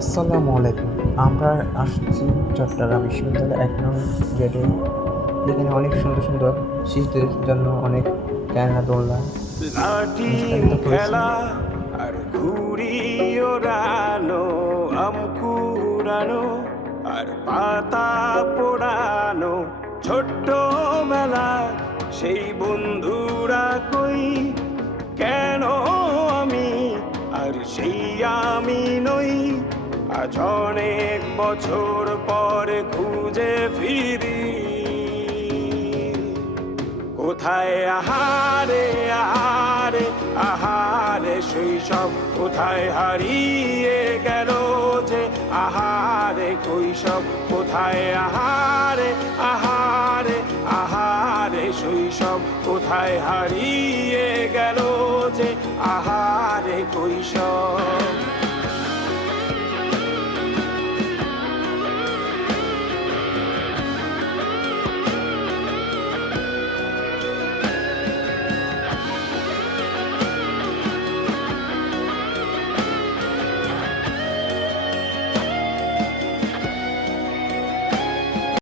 আসসালামু আলাইকুম। আমরা আসছি চট্টগ্রাম বিশ্ববিদ্যালয় ১ নং গেটে। এখানে অনেক সুন্দর, সুন্দর শিশুদের জন্য অনেক খেলনা দোলনা লাঠিম স্থাপিত করেছে। খেলা আর ঘুড়ি ওড়ানো, আম কুড়ানো আর পাতা পোড়ানো, ছোট্ট মেলা সেই বন্ধুরা কই, কেন আমি আর সেই আমি নই। আজ অনেক বছর পরে খুঁজে ফিরি, কোথায় আহারে আহারে আহারে শৈশব, কোথায় হারিয়ে গেল যে আহারে কৈশব, কোথায় আহারে আহারে আহারে শৈশব, কোথায় হারিয়ে গেল যে আহারে কৈশব।